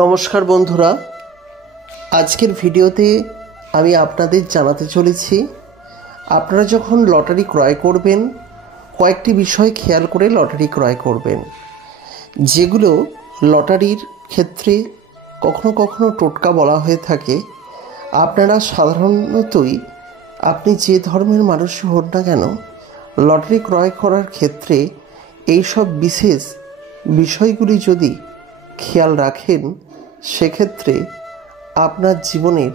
নমস্কার বন্ধুরা, আজকের ভিডিওতে আমি আপনাদের জানাতে চলেছি আপনারা যখন লটারি ক্রয় করবেন কয়েকটি বিষয় খেয়াল করে লটারি ক্রয় করবেন, যেগুলো লটারির ক্ষেত্রে কখনো কখনো টোটকা বলা হয়ে থাকে। আপনারা সাধারণতই আপনি যে ধর্মের মানুষই হন না কেন, লটারি ক্রয় করার ক্ষেত্রে এইসব বিশেষ বিষয়গুলি যদি খেয়াল রাখেন, সেক্ষেত্রে আপনার জীবনের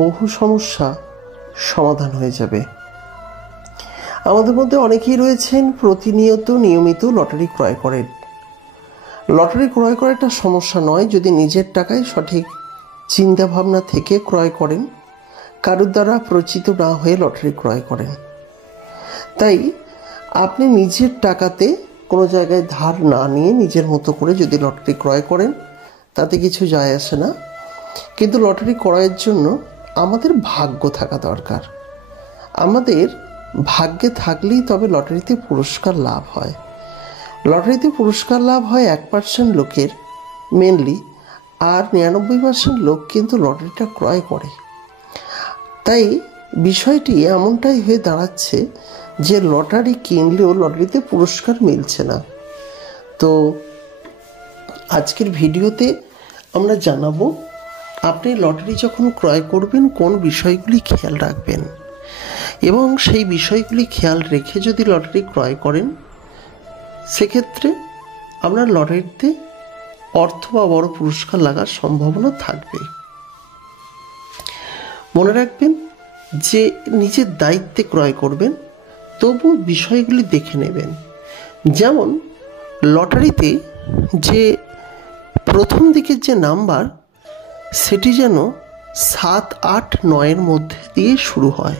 বহু সমস্যা সমাধান হয়ে যাবে। আমাদের মধ্যে অনেকেই রয়েছেন প্রতিনিয়ত নিয়মিত লটারি ক্রয় করেন। লটারি ক্রয় করা একটা সমস্যা নয়, যদি নিজের টাকায় সঠিক চিন্তাভাবনা থেকে ক্রয় করেন, কারোর দ্বারা প্রচিত না হয়ে লটারি ক্রয় করেন। তাই আপনি নিজের টাকাতে কোনো জায়গায় ধার না নিয়ে নিজের মতো করে যদি লটারি ক্রয় করেন, তাতে কিছু যায় আসে না। কিন্তু লটারি ক্রয়ের জন্য আমাদের ভাগ্য থাকা দরকার। আমাদের ভাগ্যে থাকলেই তবে লটারিতে পুরস্কার লাভ হয়। লটারিতে পুরস্কার লাভ হয় 1% লোকের মেনলি, আর 99% লোক কিন্তু লটারিটা ক্রয় করে। তাই বিষয়টি এমনটাই হয়ে দাঁড়াচ্ছে যে লটারি কিনলেও লটারিতে পুরস্কার মিলছে না। তো আজকের ভিডিওতে আমরা জানাবো আপনি লটারি যখন ক্রয় করবেন কোন বিষয়গুলি খেয়াল রাখবেন, এবং সেই বিষয়গুলি খেয়াল রেখে যদি লটারি ক্রয় করেন, সেক্ষেত্রে আপনার লটারিতে অর্থ বা বড় পুরস্কার লাগার সম্ভাবনা থাকবে। মনে রাখবেন যে নিজের দায়িত্বে ক্রয় করবেন, তবু বিষয়গুলি দেখে নেবেন। যেমন লটারিতে যে প্রথম দিকের যে নাম্বার, সেটি যেন 7, 8, 9-এর মধ্যে দিয়ে শুরু হয়।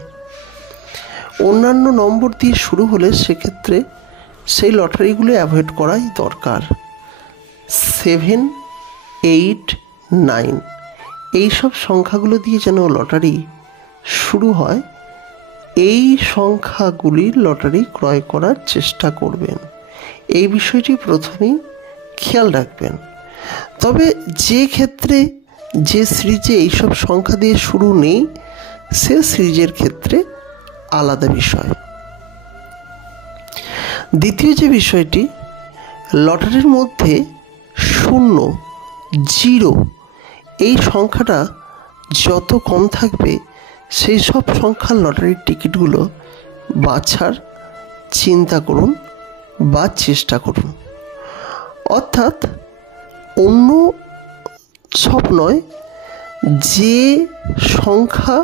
অন্যান্য নম্বর দিয়ে শুরু হলে সেক্ষেত্রে সেই লটারিগুলো অ্যাভয়েড করাই দরকার। 7, 8, 9 এইসব সংখ্যাগুলো দিয়ে যেন লটারি শুরু হয়, এই সংখ্যাগুলির লটারি ক্রয় করার চেষ্টা করবেন। এই বিষয়টি প্রথমেই খেয়াল রাখবেন। তবে যে ক্ষেত্রে যে সিরিজে এইসব সংখ্যা দিয়ে শুরু নেই, সে সিরিজের ক্ষেত্রে আলাদা বিষয়। দ্বিতীয় যে বিষয়টি, লটারির মধ্যে 0, 0 এই সংখ্যাটা যত কম থাকবে, সেই সব সংখ্যার লটারির টিকিটগুলো বাছার চিন্তা করুন বা চেষ্টা করুন। অর্থাৎ অন্য সব নয়, যে সংখ্যা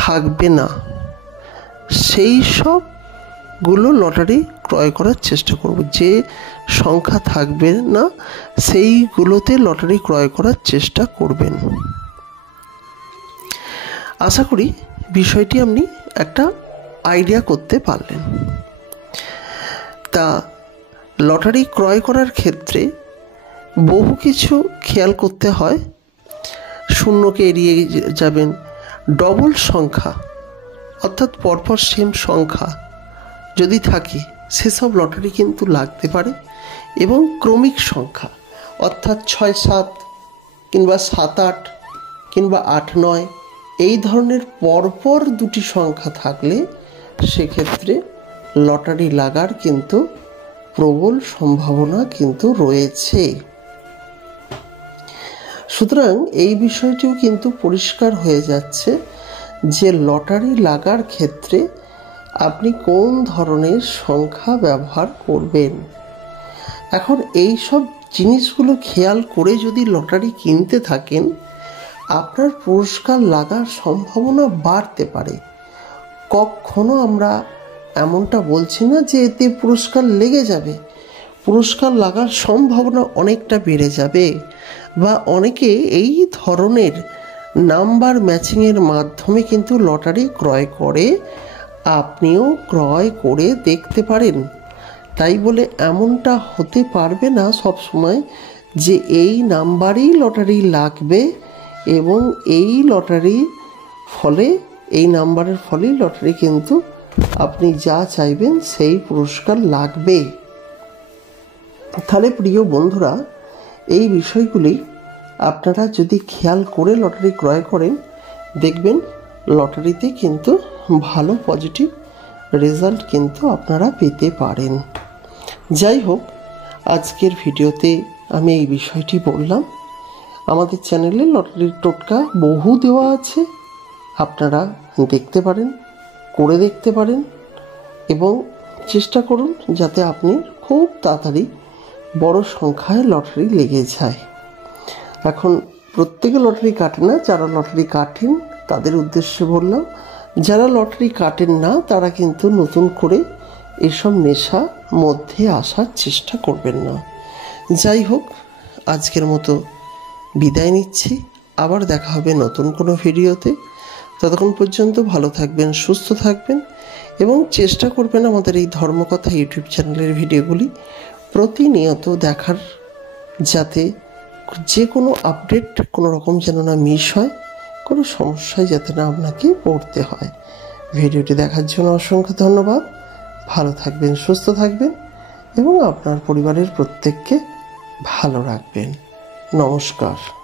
থাকবে না সেই সবগুলো লটারি ক্রয় করার চেষ্টা করব। যে সংখ্যা থাকবে না সেইগুলোতে লটারি ক্রয় করার চেষ্টা করবেন। আশা করি বিষয়টি আপনি একটা আইডিয়া করতে পারলেন। তা লটারি ক্রয় করার ক্ষেত্রে বহু কিছু খেয়াল করতে হয়। শূন্যকে এড়িয়ে যাবেন। ডবল সংখ্যা অর্থাৎ পরপর সেম সংখ্যা যদি থাকে, সেসব লটারি কিন্তু লাগতে পারে। এবং ক্রমিক সংখ্যা অর্থাৎ 6, 7 কিংবা 7, 8 কিংবা 8, 9 এই ধরনের পরপর দুটি সংখ্যা থাকলে সেক্ষেত্রে লটারি লাগার কিন্তু প্রবল সম্ভাবনা কিন্তু রয়েছে। সুতরাং এই বিষয়টিও কিন্তু পরিষ্কার হয়ে যাচ্ছে যে লটারি লাগার ক্ষেত্রে আপনি কোন ধরনের সংখ্যা ব্যবহার করবেন। এখন এই সব জিনিসগুলো খেয়াল করে যদি লটারি কিনতে থাকেন, আপনার পুরস্কার লাগার সম্ভাবনা বাড়তে পারে। কখনো আমরা এমনটা বলছি না যে এতে পুরস্কার লেগে যাবে। পুরস্কার লাগার সম্ভাবনা অনেকটা বেড়ে যাবে। বা অনেকে এই ধরনের নাম্বার ম্যাচিংয়ের মাধ্যমে কিন্তু লটারি ক্রয় করে, আপনিও ক্রয় করে দেখতে পারেন। তাই বলে এমনটা হতে পারবে না সব সময় যে এই নাম্বারই লটারি লাগবে এবং এই লটারির ফলে, এই নাম্বারের ফলেই লটারি কিন্তু আপনি যা চাইবেন সেই পুরস্কার লাগবে। তাহলে প্রিয় বন্ধুরা, এই বিষয়গুলি আপনারা যদি খেয়াল করে লটারি ক্রয় করেন, দেখবেন লটারিতে কিন্তু ভালো পজিটিভ রেজাল্ট কিন্তু আপনারা পেতে পারেন। যাই হোক, আজকের ভিডিওতে আমি এই বিষয়টি বললাম। আমাদের চ্যানেলে লটারির টোটকা বহু দেওয়া আছে, আপনারা দেখতে পারেন, করে দেখতে পারেন এবং চেষ্টা করুন যাতে আপনি খুব তাড়াতাড়ি বড় সংখ্যায় লটারি লেগে যায়। এখন প্রত্যেকে লটারি কাটে না, যারা লটারি কাটেন তাদের উদ্দেশ্যে বললাম। যারা লটারি কাটেন না তারা কিন্তু নতুন করে এসব নেশা মধ্যে আসার চেষ্টা করবেন না। যাই হোক, আজকের মতো বিদায় নিচ্ছি। আবার দেখা হবে নতুন কোনো ভিডিওতে। ততক্ষণ পর্যন্ত ভালো থাকবেন, সুস্থ থাকবেন এবং চেষ্টা করবেন আমাদের এই ধর্মকথা ইউটিউব চ্যানেলের ভিডিওগুলি প্রতিনিয়ত দেখার, যাতে যে কোনো আপডেট কোনো রকম যেন না মিস হয়, কোনো সমস্যায় যাতে না আপনাকে পড়তে হয়। ভিডিওটি দেখার জন্য অসংখ্য ধন্যবাদ। ভালো থাকবেন, সুস্থ থাকবেন এবং আপনার পরিবারের প্রত্যেককে ভালো রাখবেন। নমস্কার।